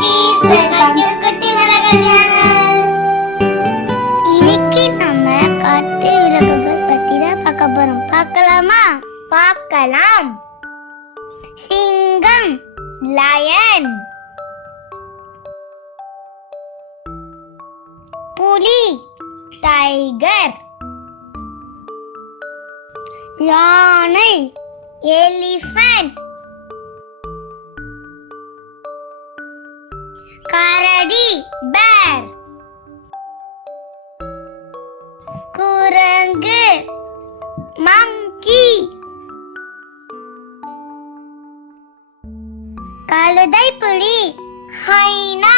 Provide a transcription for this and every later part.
குட்டீஸ், welcome to குட்டி விலங்கு சேனல். இன்னைக்கு நம்ம காட்டு விலங்குகள் பத்தி தான் பார்க்க போறோம். பார்க்கலாமா? பார்க்கலாம். சிங்கம், லயன், புலி, டைகர், யானை, எலிஃபண்ட், கரடி, பேர், குரங்கு, மங்கி, கழுதை புலி, ஹைனா,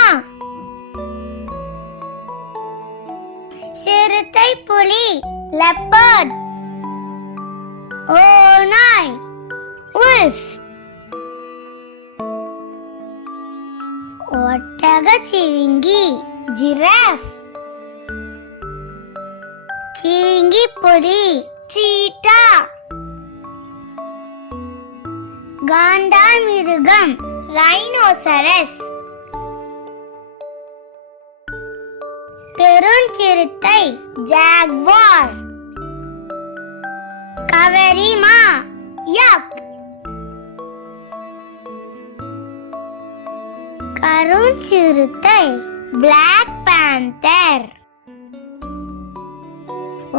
சிறுத்தை புலி, லெப்பர்ட், ஓநாய், உல்ஃப், ஒட்டகச்சிவிங்கி, ஜிராஃப், சிவிங்கி புலி, சீட்டா, காண்டாமிருகம், ரைனோசரஸ், பெருஞ்சிறுத்தை, ஜாக்வார், கவரிமா, yak, கருஞ்சிறுத்தை, பிளாக் பேந்தர்,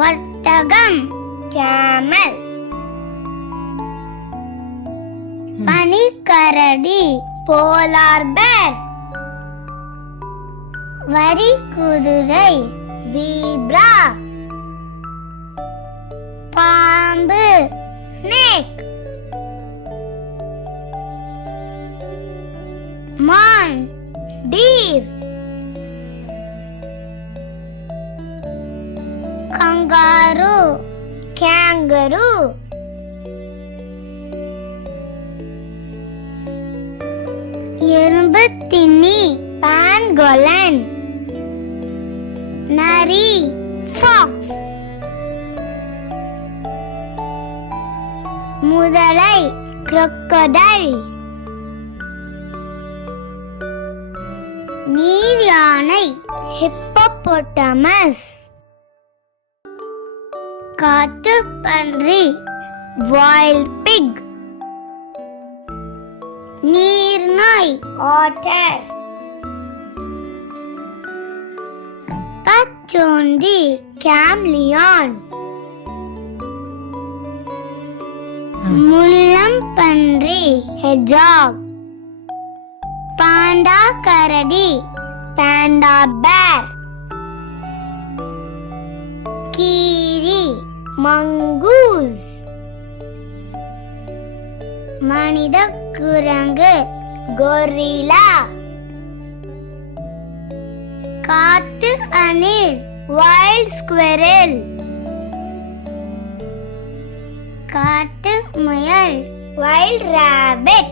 ஒட்டகம், கேமல், பனிக்கரடி, போலார் பேர், வரிக்குதிரை, ஜீப்ரா, பாம்பு, ஸ்னேக், மான், டீர், கங்காரு, kangaroo, எறும்பு தின்னி, pangolin, நரி, fox, முதலை, crocodile, நீர் யானை, hippopotamus, காட்டுப்பன்றி, wild pig, நீர்நாய், otter, பச்சோந்தி, chameleon, முள்ளம்பன்றி, hedgehog, Panda கரடி, panda bear, கீரி, mongoose, மனித குரங்கு, gorilla, காட்டு அணில், wild squirrel, காட்டு முயல், wild rabbit,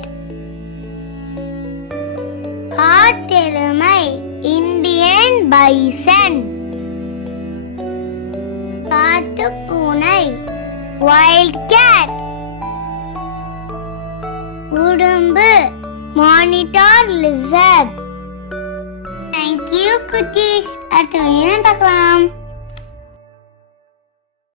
காட்டெருமை, Indian bison, காட்டு பூனை, wild cat, உடும்பு. monitor lizard. Thank you குட்டீஸ். அடுத்த வீடியோல பார்க்கலாம்.